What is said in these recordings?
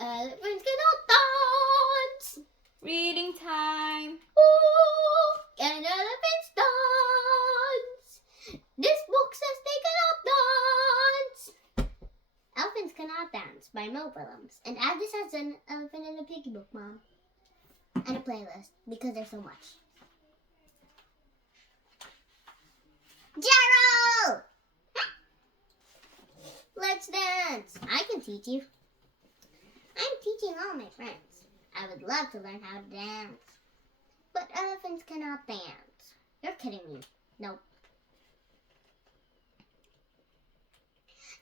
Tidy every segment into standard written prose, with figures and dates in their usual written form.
Elephants cannot dance. Reading time. Ooh, can elephants dance? This book says they cannot dance. Elephants Cannot Dance by Mo Willems. And add this as an Elephant in a Piggy book, Mom. And a playlist, because there's so much. Gerald! Let's dance. I can teach you. I'm teaching all my friends. I would love to learn how to dance. But elephants cannot dance. You're kidding me. Nope.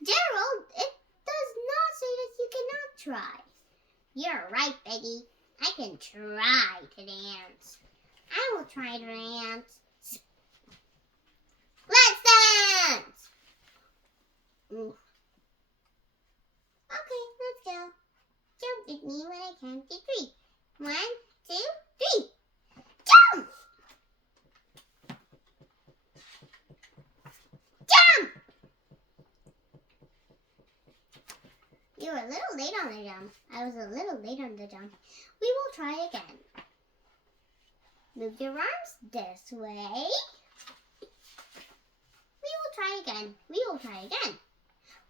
Gerald, it does not say that you cannot try. You're right, Peggy. I can try to dance. I will try to dance. Let's dance! Ooh. Okay, let's go. Jump with me when I count to 3. 1, 2, 3. Jump! Jump! You were a little late on the jump. I was a little late on the jump. We will try again. Move your arms this way. We will try again. We will try again.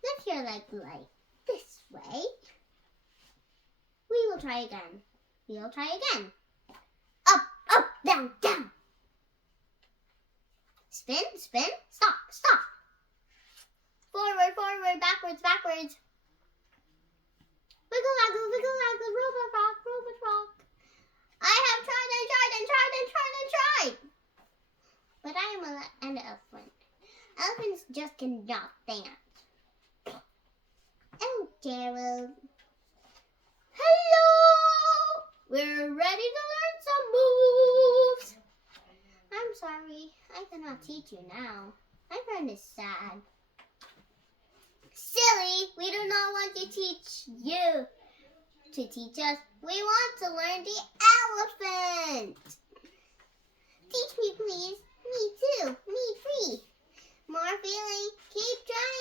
Lift your leg like this way. We will try again. We will try again. Up, up, down, down. Spin, spin, stop, stop. Forward, forward, backwards, backwards. Wiggle, waggle, wiggle, waggle, robot rock, robot rock. I have tried and tried and tried and tried and tried. But I am an elephant. Elephants just cannot dance. Oh, Gerald. Hello! We're ready to learn some moves. I'm sorry, I cannot teach you now. My friend is sad. Silly, we do not want to teach you to teach us. We want to learn the elephant. Teach me, please. Me too. Me free. More feeling. Keep trying.